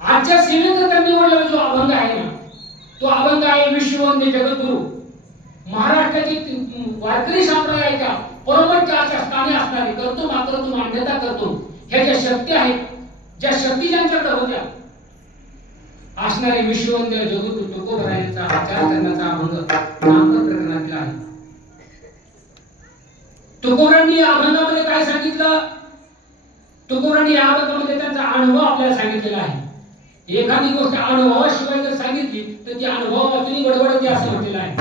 आजच्या सेवेत त्यांनी निवडलेला जो अभंग आहे ना तो अभंग आहे विश्ववंदे जगद्गुरु. महाराष्ट्राची वारकरी संप्रदायाच्या परमच्या स्थानी असणारी करतो मात्र तू मान्यता करतो ह्या ज्या शक्ती आहेत ज्या शक्ती ज्यांच्याकडे होत्या असणारे विश्ववंद जगद्गुरु तुकोबरायांचा आचार करण्याचा अभंग नामक प्रकरणातला आहे. तुकोबरांनी या अभंगामध्ये काय सांगितलं? तुकोबरांनी या अभंगामध्ये त्यांचा अनुभव आपल्याला सांगितलेला आहे. एखादी गोष्ट अनुभवाशिवाय जर सांगितली तर ती अनुभवातून बडबडते असं म्हटलेलं आहे.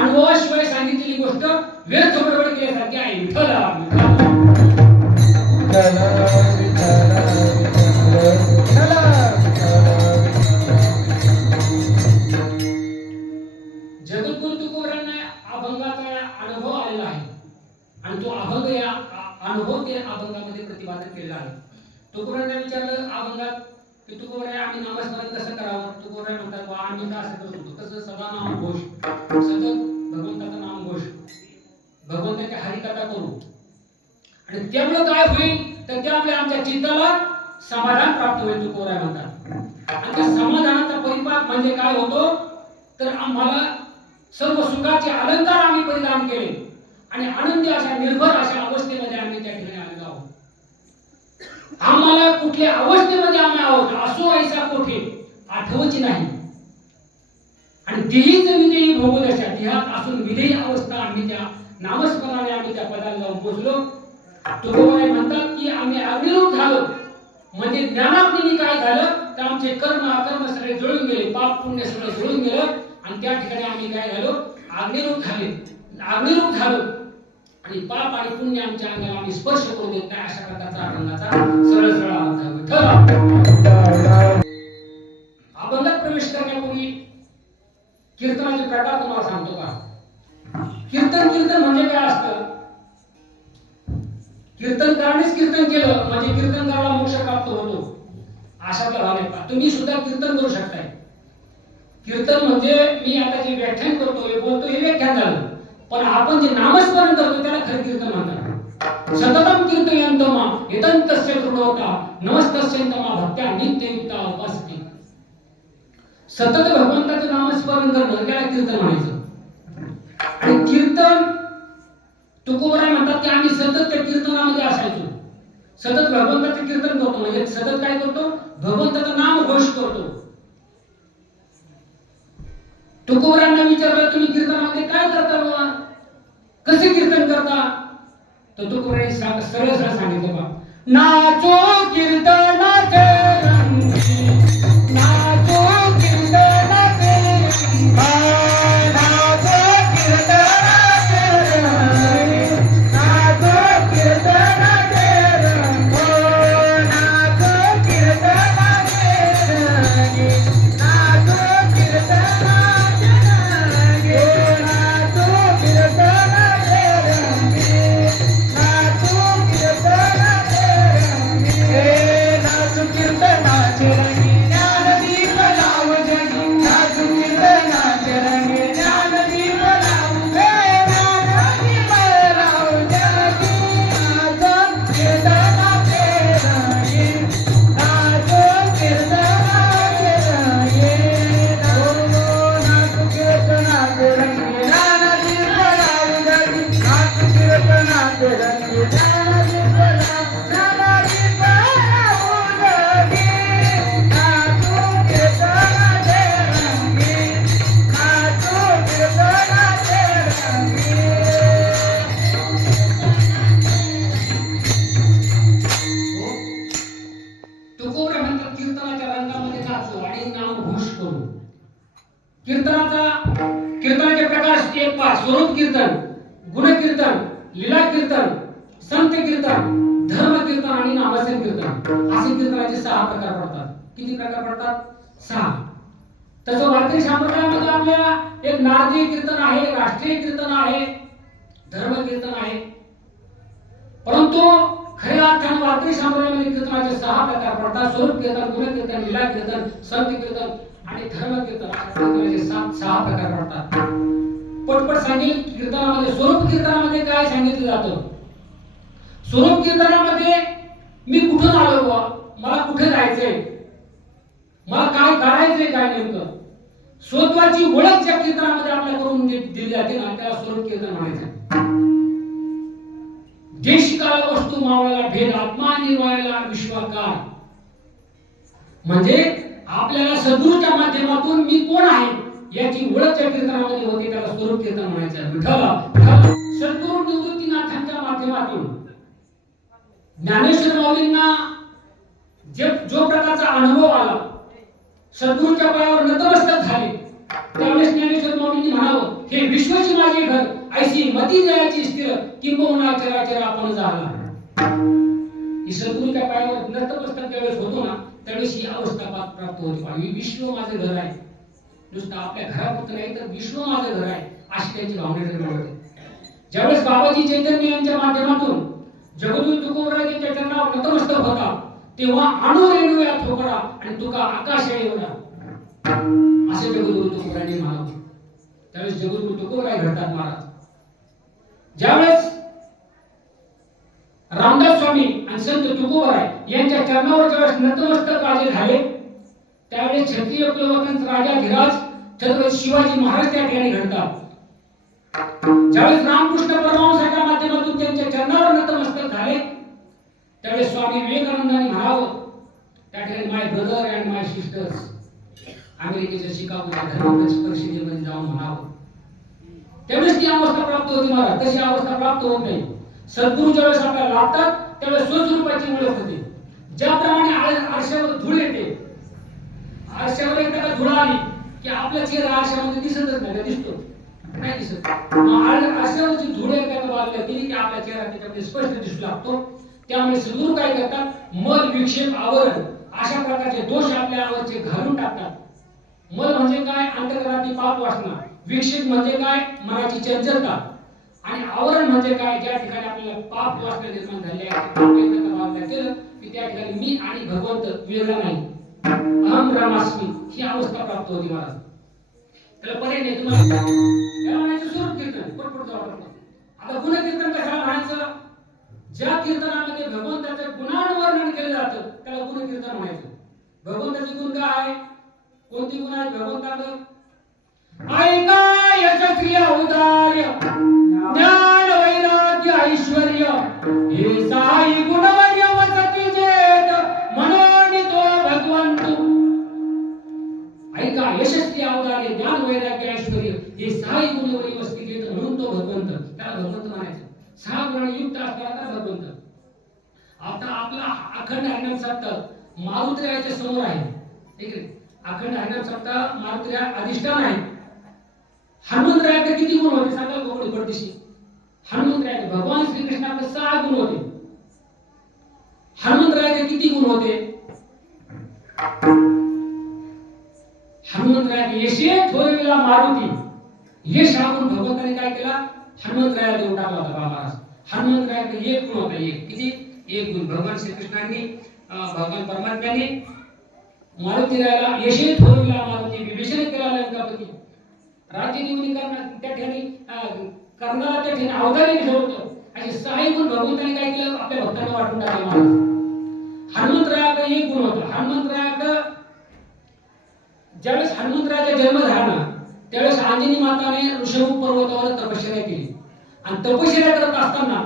अनुभवाशिवाय सांगितलेली गोष्ट व्यर्थ बडबड केल्यासारखी आहे. जगद्गुरु तुकोबरांना अभंगाचा अनुभव आलेला आहे. आणि तो अभंग या अनुभव त्या अभंगामध्ये प्रतिपादन केलेला आहे. तुकोबरांना विचारलं अभंगात की तुकोबराय आम्ही नामस्मरण कसं करावं? तुकोबराय म्हणतात बा आम्ही का असं करतो. कसं सदा नाम घोष. सतत भगवंताचं नाम घोष. भगवंताची हरिकथा करू. आणि त्यामुळे काय होईल? तर त्यामुळे आमच्या चित्ताला समाधान प्राप्त होईल तुकोबराय म्हणतात. आणि त्या समाधानाचा परिपाक म्हणजे काय होतो? तर आम्हाला सर्व सुखाचे अलंकार आम्ही परिधान केले. आणि आनंदी अशा निर्भर अशा अवस्थेमध्ये आम्ही त्या ठिकाणी आम्हाला कुठल्या अवस्थेमध्ये आम्ही आहोत? असो ऐसा कोठे? आठवची नाही. आणि देहीच विधेयी भोगदशा देहात असून विधेयी अवस्था आम्ही त्या नामस्मरणाने आम्ही त्या पदाला जाऊन पोचलो. तुकोबाई म्हणतात की आम्ही अविरूप झालो. म्हणजे ज्ञानाग्नी काय झालं? तर आमचे कर्म अकर्म सगळे जुळून गेले. पाप पुण्य सगळं जुळून गेलं. आणि त्या ठिकाणी आम्ही काय झालो? अग्निरूप झाले. अग्निरूप झालो. आणि पाप आणि पुण्य आमच्या अंगाला आम्ही स्पर्श करू देत नाही अशा प्रकारचा अभंगाचा सरळ सरळ अर्थ अभंगात प्रवेश करण्यापूर्वी कीर्तनाचे प्रकार तुम्हाला सांगतो का? कीर्तन कीर्तन म्हणजे काय असतं? कीर्तनकारानेच कीर्तन केलं म्हणजे कीर्तनकाराला मोक्ष प्राप्त होतो. अशातला भाग आहे तुम्ही सुद्धा कीर्तन करू शकताय. कीर्तन म्हणजे मी आता जे व्याख्यान हे बोलतो हे व्याख्यान झालं. पण आपण जे नामस्मरण करतो त्याला खरं कीर्तन म्हणतात. सततम कीर्तयंतमा यतंतस्य कृणोता नमस्तस्यंतमा भक्त्या नित्ययुक्ता उपासते सतत भगवंताचं नामस्मरण करणं त्याला कीर्तन म्हणायचं. आणि कीर्तन तुकोबराय म्हणतात की आम्ही सतत त्या कीर्तनामध्ये असायचो. सतत भगवंताचं कीर्तन करतो. म्हणजे सतत काय करतो? भगवंताचं नाम घोष करतो. तुकोबरांना विचारलं तुम्ही कीर्तनामध्ये काय करता बाबा कसे कीर्तन करता? तर तुकोबरांनी सरळ सरळ सांगितलं बा नाचो कीर्तन स्वरूप कीर्तन गुण कीर्तन लीला कीर्तन संत कीर्तन आणि धर्म कीर्तन अशा सात सहा प्रकार पडतात पटपट सांगेल कीर्तनामध्ये स्वरूप कीर्तनामध्ये काय सांगितलं जातं? स्वरूप कीर्तनामध्ये मी कुठून आलो बा मला कुठे जायचंय? मला काय करायचंय काय नेमकं? स्वत्वाची ओळख ज्या कीर्तनामध्ये आपल्या करून दिली जाते ना त्याला स्वरूप कीर्तन म्हणायचं. देशिकाला वस्तू मावळाला भेद आत्मा निर्वाळाला विश्वाकार. म्हणजे आपल्याला सद्गुरूच्या माध्यमातून मी कोण आहे याची ओळख त्या कीर्तनामध्ये होती त्याला स्वरूप कीर्तन म्हणायचं विठ्ठला सद्गुरू निवृत्तीनाथांच्या माध्यमातून. ज्ञानेश्वर माऊलींना जे जो प्रकारचा अनुभव आला सद्गुरूच्या पायावर नतमस्तक झाले त्यावेळेस ज्ञानेश्वर माऊलींनी म्हणावं हे विश्वची माझे घर ऐशी मती जयाची स्थिर किंबहुना चराचरा आपण झाला ही सद्गुरूच्या पायावर नतमस्तक ज्यावेळेस होतो ना त्यावेळेस अवस्था प्राप्त होती. पाहिजे विश्व माझं घर आहे. नुसतं आपल्या घरापुरतं नाही तर विश्व माझं घर आहे अशी त्यांची भावना निर्माण होते ज्यावेळेस बाबाजी चैतन्य यांच्या माध्यमातून जगद्गुरु तुकोबराय त्यांच्या चरणावर नतमस्तक होता तेव्हा अणू रेणू या ठोकरा आणि तुका आकाश आहे एवढा असे जगद्गुरु तुकोबरायांनी म्हणावं त्यावेळेस जगद्गुरु तुकोबराय घडतात महाराज. ज्यावेळेस रामदास स्वामी आणि संत तुकोबराय यांच्या चरणावर ज्यावेळेस नतमस्तक राजे झाले त्यावेळेस क्षत्रिय कुलवंत राजा धीराज छत्रपती शिवाजी महाराज त्या ठिकाणी घडतात. ज्यावेळेस रामकृष्ण परमहंसाच्या माध्यमातून त्यांच्या चरणावर नतमस्तक झाले त्यावेळेस स्वामी विवेकानंदांनी म्हणावं त्या ठिकाणी my brother and my sisters अमेरिकेच्या शिकागोच्या धर्म परिषदेमध्ये जाऊन म्हणावं. त्यावेळेस ती अवस्था प्राप्त होती मला तशी अवस्था प्राप्त होत नाही. सद्गुरू ज्यावेळेस आपल्याला लाभतात त्यावेळेस स्वस्वरूपाची ओळख होते. ज्याप्रमाणे आरशावर धूळ येते आरशावर एकदा का धुळा आली की आपला चेहरा आरशामध्ये दिसतच नाही दिसतो. नाही दिसत. आरशावरची धूळ एकदा का बाजूला गेली की आपला चेहरा त्याच्यामध्ये स्पष्ट दिसू लागतो. त्यामुळे सद्गुरू काय करतात? मल विक्षेप आवरण अशा प्रकारचे दोष आपल्या आवरचे घालून टाकतात. मल म्हणजे काय? अंतकरणातली पाप वासना. विक्षेप म्हणजे काय? मनाची चंचलता. आणि आवरण म्हणजे काय? ज्या ठिकाणी आपल्याला पाप वासना निर्माण झाले आहे केलं की त्या ठिकाणी मी आणि भगवंत वेगळा नाही. अहम ब्रह्मास्मी ही अवस्था प्राप्त होती महाराज त्याला पर्याय नाही तुम्हाला त्याला म्हणायचं स्वरूप कीर्तन पटपट जावं आता गुणकीर्तन कशाला म्हणायचं? ज्या कीर्तनामध्ये भगवंताचं गुणांवर्णन केलं जातं त्याला गुणकीर्तन म्हणायचं. भगवंताचे गुण काय आहे? कोणती गुण आहेत? भगवंताचं ऐका क्रिया उदाहर्य ज्ञान वैराग्य ऐश्वर्य. हे साई गुणवर्य वसती जेत म्हणून तो भगवंतू. ऐका यशस्वी अवतारे ज्ञान वैराग्य ऐश्वर्य. हे साई गुणवर्य वसती जेत म्हणून तो भगवंत. त्याला भगवंत म्हणायचं. सहा गुण युक्त असताना भगवंत. आता आपला अखंड अज्ञान सप्ताह मारुत्र्याच्या समोर आहे. ठीक आहे? अखंड अज्ञान सप्ताह मारुत्र्या अधिष्ठान आहे हनुमंतरायाकडे किती गुण होते? सांगा गोकुळ पडदिशी हनुमंतरायाकडे भगवान श्रीकृष्णाकडे सहा गुण होते। हनुमंतरायाकडे किती गुण होते? हनुमंतरायाने यशे थोरविला मारुती। यश सांगून भगवंताने काय केला? हनुमंतरायाला देऊन टाकला होता बाबा महाराज हनुमंतरायाकडे एक गुण होता, एक किती एक गुण। भगवान श्रीकृष्णांनी भगवान परमात्म्याने मारुती रायाला यशे थोरविला मारुती, विभीषण केला लंकापती। राज्य निवडी करणार त्या ठिकाणी कर्णाला त्या ठिकाणी अवधारी ठेवतो आणि सहाही गुण भगवंताने काय केलं? आपल्या भक्तांना वाटून टाकले. महाराज हनुमंतरायाकडे एक गुण होता. हनुमंतरायाकडे ज्यावेळेस हनुमंतरायाचा जन्म झाला त्यावेळेस आंजनी माताने ऋषभ पर्वतावर तपश्चर्या केली. आणि तपश्चर्या करत असताना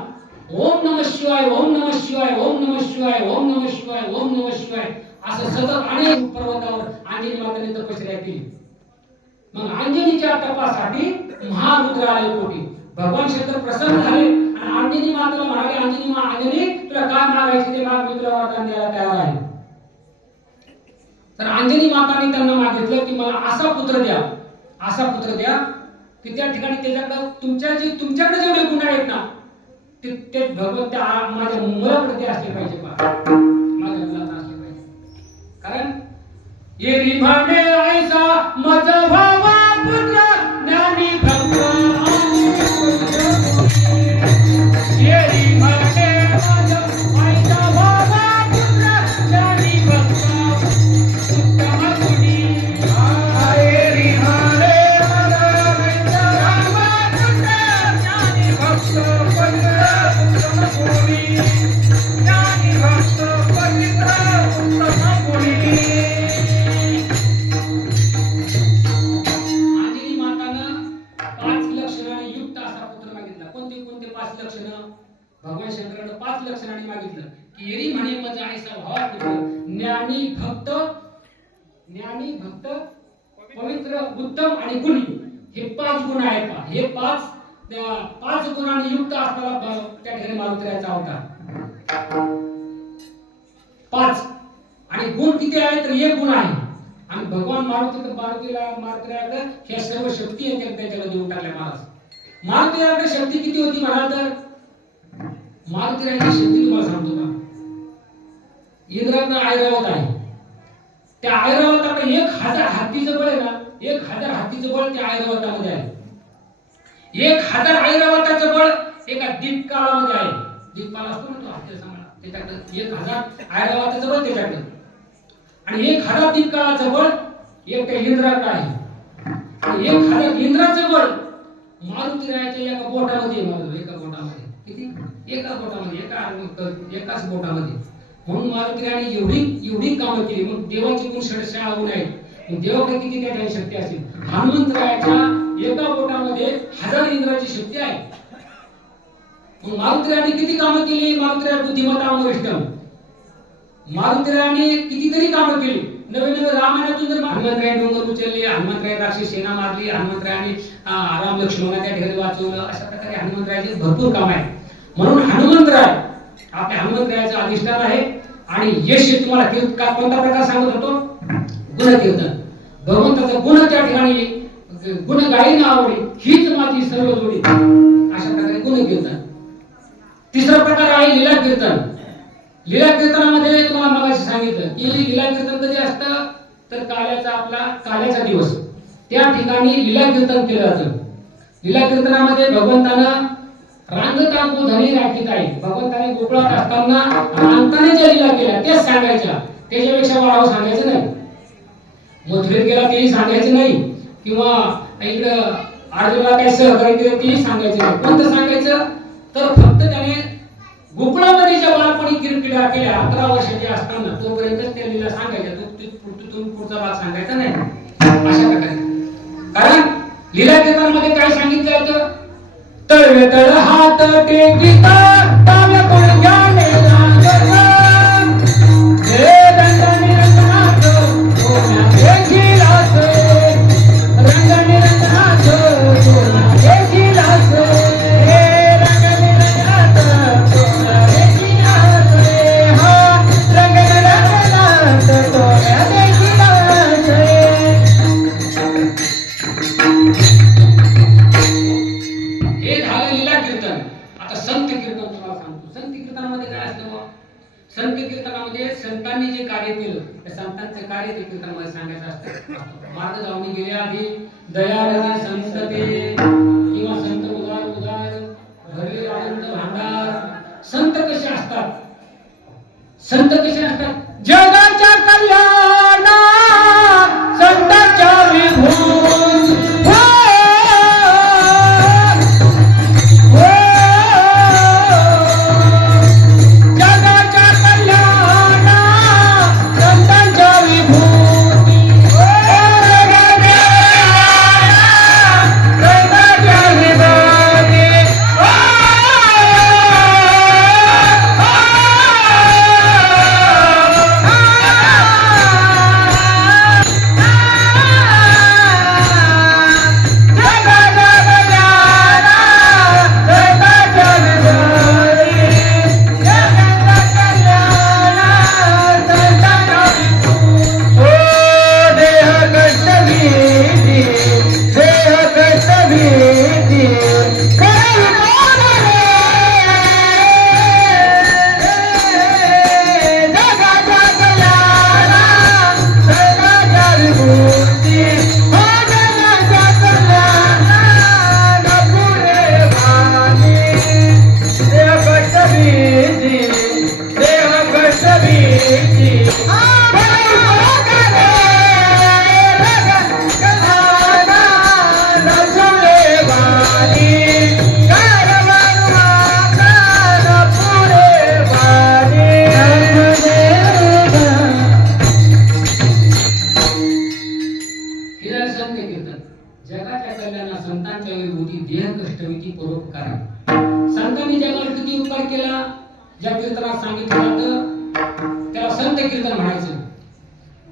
ओम नम शिवाय ओम नम शिवाय ओम नम शिवाय ओम नम शिवाय ओम नम शिवाय असं सतत अनेक पर्वतावर आंजनी माताने तपश्चर्या केली. मग अंजनीच्या तपासाठी महारुद्र आले पोटी भगवान शंकर प्रसन्न झाले आणि अंजनी माताला म्हणाले अंजनी मा अंजनी तुला काय मागायचे ते माग मित्र वरदान द्यायला तयार आहे. तर अंजनी माताने त्यांना मागितलं की मला असा पुत्र द्या असा पुत्र द्या की त्या ठिकाणी त्याच्याकडे तुमच्या जे तुमच्याकडे जेवढे गुण आहेत ना ते ते भगवत त्या माझ्या मुलाप्रती असले पाहिजे माझ्या मुलाकडे असले पाहिजे. कारण ये रिभाने ऐसा गुण आहेत हे पाच पाच गुणांनी युक्त असताना त्या ठिकाणी मारुतीरायाचा होता पाच. आणि गुण किती आहे तर एक गुण आहे. आणि भगवान मारुती मारुतीला मारुतीरायाकडे ह्या सर्व शक्ती आहे त्याच्याकडे देऊन टाकल्या महाराज. मारुतीरायाकडे शक्ती किती होती म्हणाल तर? मारुतीरायाची शक्ती तुम्हाला सांगतो का? इंद्रातनं ऐरावत आहे. त्या ऐरावताकडे एक हजार हत्तीचं बळ आहे ना एक हजार हत्तीचं बळ त्या ऐरावतामध्ये आहे. एक हजार ऐरावताचं बळ एका दीप काळामध्ये आहे. दीपाला असतो ना तो हत्ती सांभाळा त्याच्याकडे एक हजार ऐरावताचं बळ त्याच्याकडे. आणि एक हजार दीप काळाचं बळ एक इंद्राकडे आहे. एक हजार इंद्राचं बळ मारुती मारुतीरायाच्या एका बोटामध्ये एका बोटामध्ये. किती? एका बोटामध्ये एका एकाच बोटामध्ये. म्हणून मारुती मारुतीरायाने एवढी एवढी कामं केली. मग देवाची गुण षडशा आवून आहे मग देवाकडे किती त्या शक्ती असेल? हनुमंतरायाच्या एका बोटामध्ये हजार इंद्राची शक्ती आहे. मग मारुतीरायाने किती कामं केली? मारुतीराय बुद्धिमत्ता वरिष्ठम मारुतीराने कितीतरी कामं केली. नवे नवे रामायणातून जर हनुमंतराय डोंगर उचलले हनुमंतराय राक्षस सेना मारली हनुमंतरायाने आराम राम लक्ष्मणा त्या ठिकाणी वाचवलं अशा प्रकारे हनुमंतरायाचे भरपूर काम आहे म्हणून हनुमंतराय आपल्या हनुमंतरायाचं अधिष्ठान आहे आणि यश तुम्हाला कोणता प्रकार सांगत होतो? गुणकीर्तन भगवंताचा गुण त्या ठिकाणी गुण ना आवडी हीच माझी सर्व जोडी. अशा प्रकारे गुण कीर्तन तिसरा प्रकार आहे लीला कीर्तन. लीला कीर्तनामध्ये तुम्हाला मगाशी सांगितलं की लीला कीर्तन कधी असतं? तर काल्याचा आपला काल्याचा दिवस. त्या ठिकाणी लीला कीर्तन केलं जातं. लीला कीर्तनामध्ये भगवंतानं रांगतांबू धनी राखीत आहे. भगवंताने गोकुळात असताना रांगताने ज्या लीला केल्या तेच सांगायच्या. त्याच्यापेक्षा वाढावं सांगायचं नाही. मथुरेत गेला तेही सांगायचं नाही. किंवा इकडं अर्जुनला काय सहकार्य केलं तेही सांगायचं नाही. कोणतं सांगायचं तर फक्त त्याने गोकुळामध्ये जेव्हा बालपणी किरकिड्या केल्या अकरा वर्षाचे असताना तोपर्यंत त्या सांगायचं तुम्ही पुढचा भाग सांगायचा नाही. अशा प्रकारे. कारण लिला कीर्तनामध्ये काय सांगितलं होतं? तळ तळ हात टेकिता ताल गुणगाने कष्टविती करा. संतांनी जगावर किती उपकार केला ज्या कीर्तनात सांगितलं जातं त्याला संत कीर्तन म्हणायचं.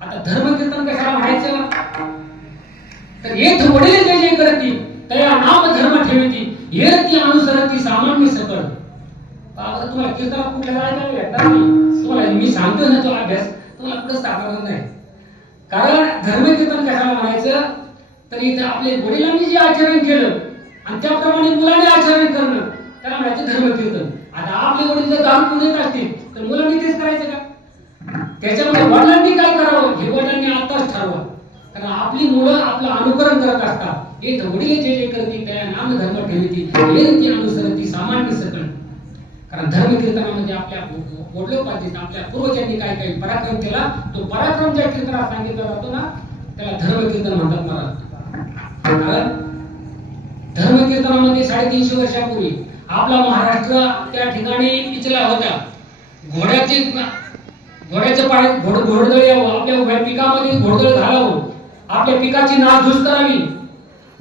आता धर्म कीर्तन कशाला म्हणायचं? तर येथ वडील जे जे करती तया नाम धर्म ठेवती येती अनुसरती सामान्य सकळ. आता तुम्हाला कीर्तनात कुठल्या जायला भेटणार नाही तुम्हाला मी सांगतो ना तो अभ्यास तुम्हाला कुठं सापडणार नाही. कारण धर्म कीर्तन कशाला म्हणायचं? तर इथं आपले वडिलांनी जे आचरण केलं आणि त्याप्रमाणे मुलांनी आचरण करणं. त्याला म्हणायचं धर्मकीर्तन. आता आपले वडील जर दारू पिऊन असतील तर मुलांनी तेच करायचं का? त्याच्यामुळे वडिलांनी काय करावं? हे वडिलांनी आताच ठरवा. कारण आपली मुलं आपलं अनुकरण करत असतात. हे वडील जे जे करते त्या नाम धर्म ठेवती हे ती अनुसरती सामान्य सकल कारण धर्मकीर्तनामध्ये आपल्या वडिलोपार्जित आपल्या पूर्वजांनी काय काय पराक्रम केला तो पराक्रम ज्या कीर्तनात सांगितला जातो ना त्याला धर्मकीर्तन म्हणतात मला कारण कीर्तनामध्ये साडेतीनशे वर्षापूर्वी आपला महाराष्ट्र त्या ठिकाणी पिचला होता. घोड्याचे घोड्याचं पाय घोड घोडदळ यावं आपल्या उभ्या पिकामध्ये घोडदळ घालावं आपल्या पिकाची नासधूस करावी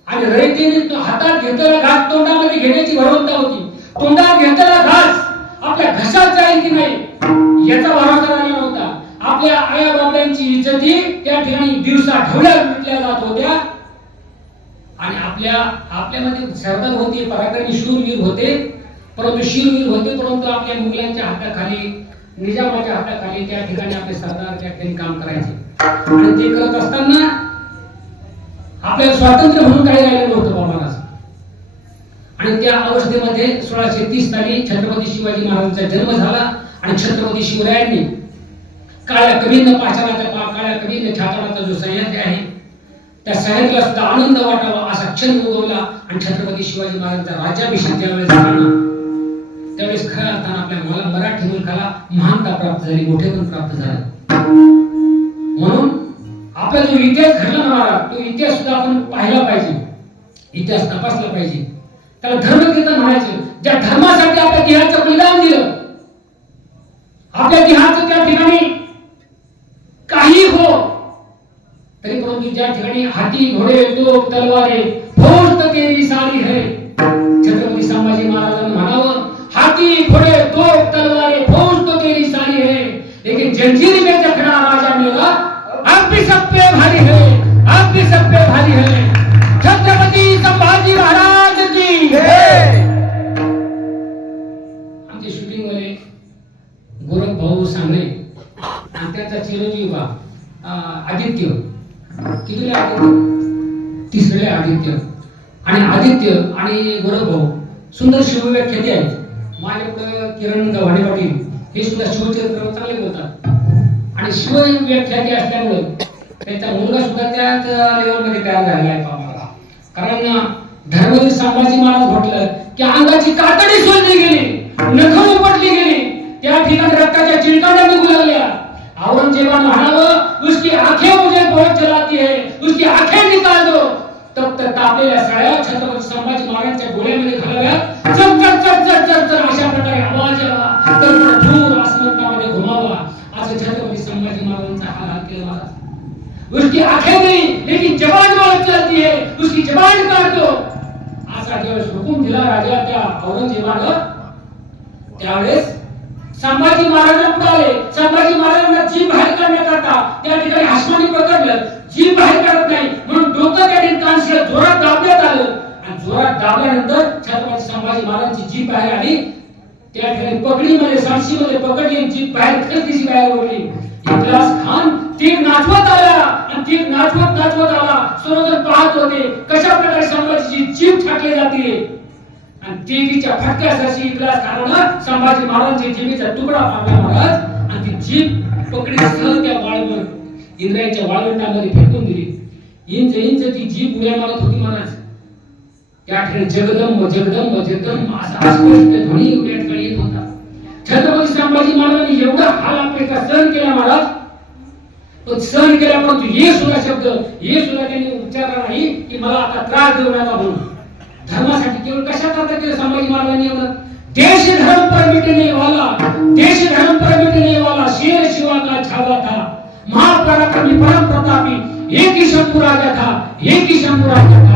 आणि रयतेने हातात घेतलेला घास तोंडामध्ये घेण्याची भरवंता होती. तोंडात घेतलेला घास आपल्या घशात जाईल की नाही याचा भरोसा राहिला नव्हता. आपल्या आया बाबांची इज्जती त्या ठिकाणी दिवसा ढवळ्या लुटल्या जात होत्या. आणि आपल्या आपल्यामध्ये सरदार होते पराक्रमी शूरवीर होते परंतु शूरवीर होते परंतु आपल्या मुलांच्या हाताखाली निजामाच्या हाताखाली त्या ठिकाणी आपले सरदार त्या ठिकाणी काम करायचे. आणि ते करत असताना आपल्याला स्वातंत्र्य म्हणून काही राहिलं नव्हतं बाबाला आणि त्या अवस्थेमध्ये सोळाशे तीस साली छत्रपती शिवाजी महाराजांचा जन्म झाला आणि छत्रपती शिवरायांनी काळ्या कवींना पाषाणाचा काळ्या कवींना छाताडाचा जो सह्याद्री आहे त्या सगळ्यांना सुद्धा आनंद वाटावा असा क्षण उगवला आणि छत्रपती शिवाजी महाराजांचा राज्याभिषेक ज्यावेळेस झाला त्यावेळेस खऱ्या अर्थानं आपल्या मला मराठी मुलकाला महानता प्राप्त झाली मोठेपण प्राप्त झाला. म्हणून आपला जो इतिहास घडला ना महाराज तो इतिहास सुद्धा आपण पाहिला पाहिजे. इतिहास तपासला पाहिजे. त्याला धर्मकीर्तन म्हणायचं. ज्या धर्मासाठी आपल्या देहाचं बलिदान दिलं आपल्या देहाचं त्या ठिकाणी काही हो तरी परंतु ज्या ठिकाणी हाती घोडे तोप तलवारे फौज तर तेरी सारी है छत्रपती संभाजी महाराजांनी म्हणावं हाती घोडे किती आदित्य तिसरे आदित्य. आणि आदित्य आणि गोरख भाऊ सुंदर शिवव्याख्याती आहेत. माझ्याकडं किरण गव्हाणे पाटील. हे सुद्धा शिवचरित्र चांगले बोलतात. आणि शिवव्याख्याती असल्यामुळे त्यांचा मुलगा सुद्धा त्याच लेवलमध्ये तयार झालेला आहे आम्हाला कारण धर्मवीर संभाजी महाराज म्हटलं की अंगाची कातडी सोडली गेली नख उपटली गेली. त्या ठिकाणी रक्ताच्या चिलकांड्या निघू लागल्या. औरंगजेबानं म्हणावं उसकी आंखें मुझे बहुत जलाती है उसकी आंखें निकाल दो। तब तप्त तापलेल्या सळ्या छत्रपती संभाजी महाराजांच्या डोळ्यामध्ये घालाव्या चर चर चर चर चर चर अशा प्रकारे आवाज यावा. तर दूर आसमंतामध्ये घुमावा. असं छत्रपती संभाजी महाराजांचा हाल हाल केला महाराज उसकी आंखें नहीं लेकिन जबान बहुत चलती है उसकी जबान काट दो असा ज्यावेळेस हुकूम दिला राजा त्या औरंगजेबानं. त्यावेळेस संभाजी महाराजांना पुढे आले. संभाजी महाराजांना जीभ बाहेर काढण्याकरता त्या ठिकाणी आसमानी पकडलं. जीभ बाहेर काढत नाही. म्हणून डोकं त्या ठिकाणी जोरात दाबण्यात आलं. आणि जोरात दाबल्यानंतर छत्रपती संभाजी महाराजांची जीभ बाहेर आली. त्या ठिकाणी पकडीमध्ये साक्षीमध्ये पकडली जीभ बाहेर खरेदीची बाहेर ओढली. इतिहास खान तीर नाचवत आला. आणि तीर नाचवत नाचवत आला. सर्वजण पाहत होते कशा प्रकारे संभाजीची जीभ छाटली जाते. आणि देवीच्या फटक्यासाठी इकलास कारण संभाजी महाराजांच्या जीवीचा तुकडा पाडला महाराज आणि ती जीभ पकडी सहज त्या वाळवंट इंद्रायच्या वाळवंटामध्ये फेकून दिली. इंच इंच ती जीभ उड्या मारत होती महाराज. त्या ठिकाणी जगदंब जगदंब जगदंब असा अस्पष्ट ध्वनी उड्या ठिकाणी येत होता. छत्रपती संभाजी महाराजांनी एवढा हाल आपल्याला सहन केला महाराज. तो सहन केला परंतु ये सुद्धा शब्द ये सुद्धा त्यांनी उच्चारला नाही की मला आता त्रास देऊ नका म्हणून. धर्मासाठी केवळ कशा करता केलं? संभाजी महाराजांनी एवढं. देश धर्म पर मिटने वाला देश धर्म पर मिटने वाला शेर शिवा का छावा था महापराक्रमी परम प्रतापी एक ही शंभू राजा था एक ही शंभू राजा था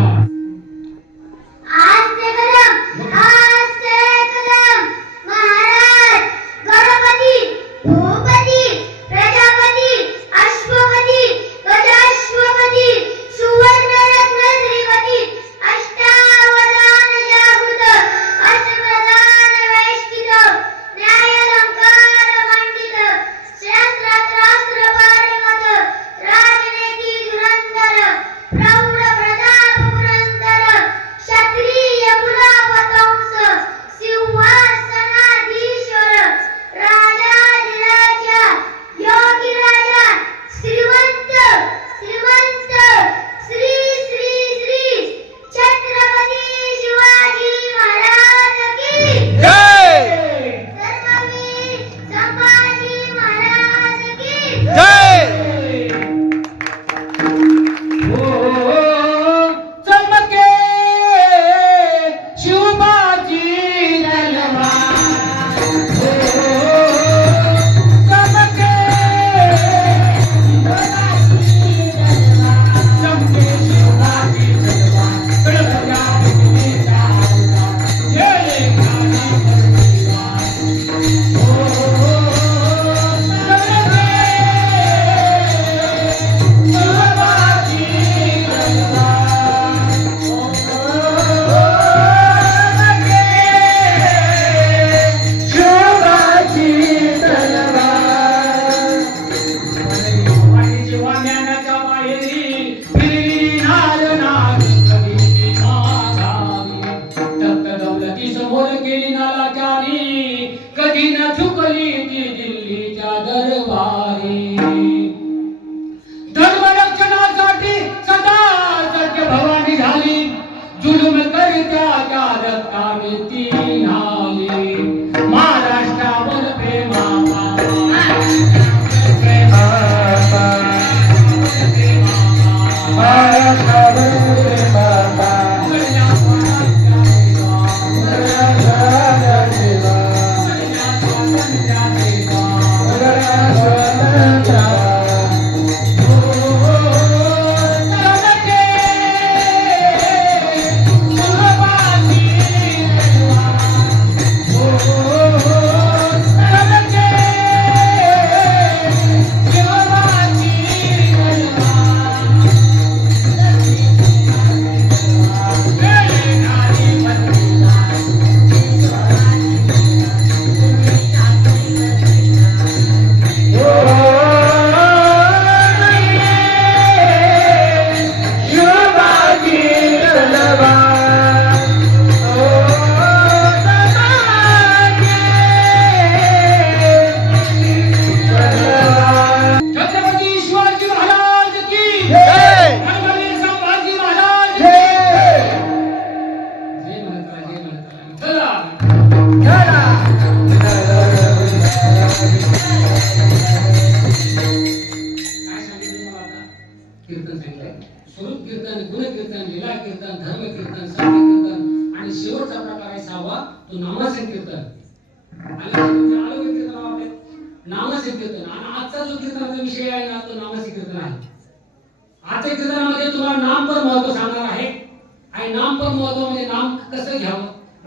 छत्रपती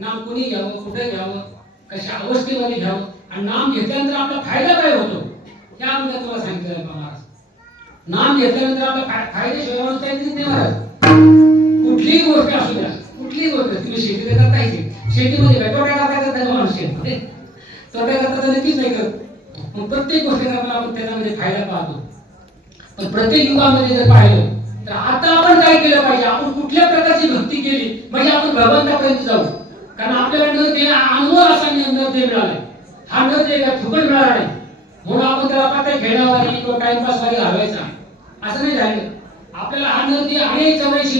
नाम कुणी घ्यावं कुठे घ्यावं कशा अवस्थेमध्ये घ्यावं आणि नाम घेतल्यानंतर आपला फायदा काय होतो? हे आपण तुला सांगितलं आहे महाराज. नाम घेतल्यानंतर आपला फाय- फायदे शिवाय काही नाही महाराज. कुठलीही गोष्ट असू द्या कुठलीही गोष्ट तुम्ही शेती करता येते शेतीमध्ये काय तोट्या करता करता का माणूस शेतीमध्ये? तोट्या करता तर नक्कीच नाही करत. मग प्रत्येक गोष्टी करताना आपण त्याच्यामध्ये फायदा पाहतो. पण प्रत्येक युगामध्ये जर पाहिलं तर आता आपण काय केलं पाहिजे? आपण कुठल्या प्रकारची भक्ती केली? म्हणजे आपण भगवंतापर्यंत जाऊ. कारण आपल्याला न ते अनुभव असा न न ते हा न ते फुकट मिळाला नाही. म्हणून आपण त्याला आता खेळावारी किंवा टाइमपास वारी घालवायचा असं नाही झालं. आपल्याला हा न ते अनेक चौऱ्याऐंशी